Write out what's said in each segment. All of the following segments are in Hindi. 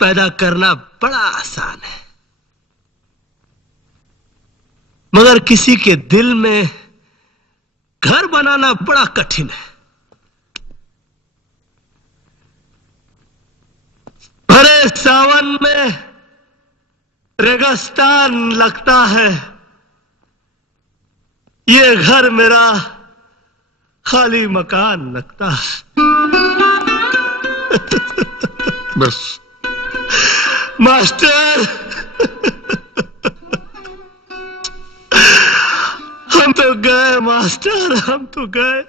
पैदा करना बड़ा आसान है, मगर किसी के दिल में घर बनाना बड़ा कठिन है। भरे सावन में रेगिस्तान लगता है, ये घर मेरा खाली मकान लगता है। बस मास्टर, हम तो गए मास्टर, हम तो गए।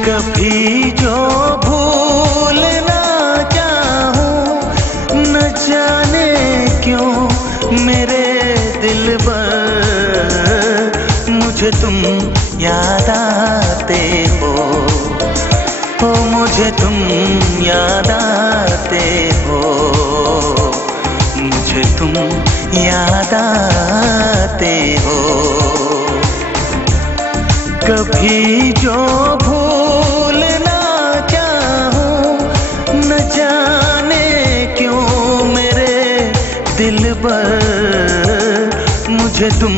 कभी जो भूलना चाहूं, न जाने क्यों मेरे दिल पर मुझे तुम याद आते हो, मुझे तुम याद आते हो, मुझे तुम याद आते हो। कभी जो भूलना चाहूं, न जाने क्यों मेरे दिल पर मुझे तुम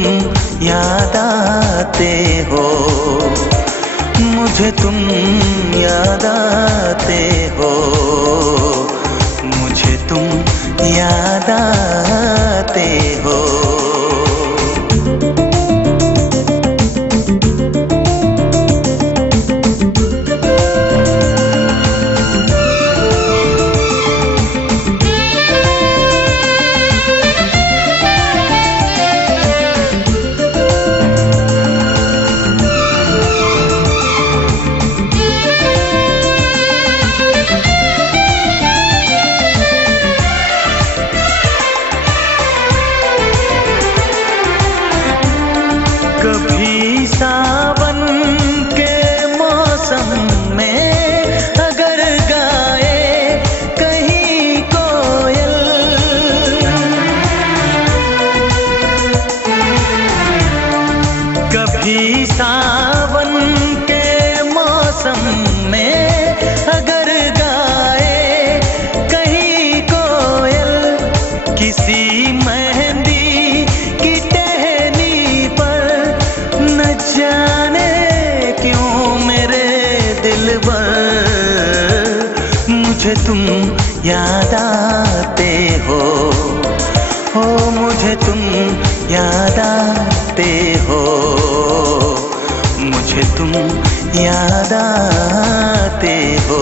याद आते हो, मुझे तुम याद आते हो, मुझे तुम याद आते हो। कभी सावन के मौसम में अगर गाए कहीं कोयल, कभी सावन के मौसम में अगर गाए कहीं कोयल, किसी मेहंदी की टहनी पर न जाने क्यों मेरे दिल पर मुझे तुम याद आते हो, मुझे तुम याद आते हो, मुझे तुम याद आते हो।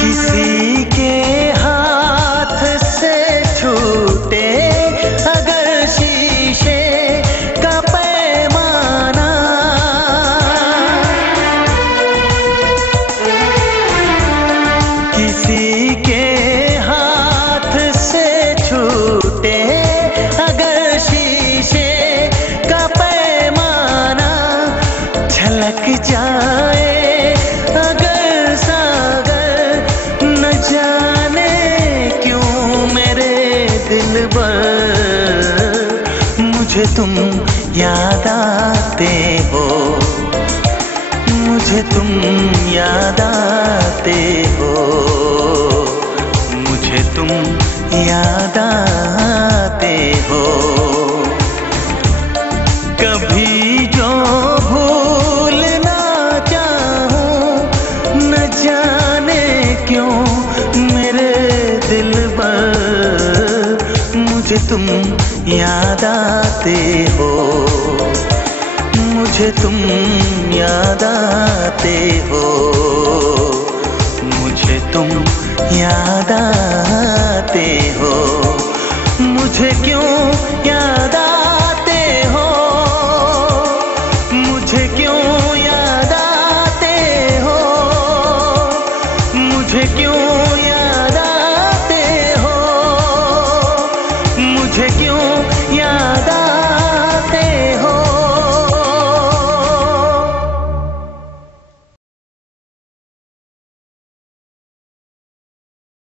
किसी के हाथ से छूटे अगर शीशे का पैमाना, किसी के हाथ से छूटे अगर शीशे का पैमाना, झलक जाए अगर सागर, न जाने क्यों मेरे दिल पर मुझे तुम याद आते हो, मुझे तुम याद आते हो, मुझे तुम याद आते हो। कभी जो भूलना चाहूं, न जाने क्यों मेरे दिल पर मुझे तुम याद आते हो। मुझे तुम याद आते हो, मुझे तुम याद आते हो। मुझे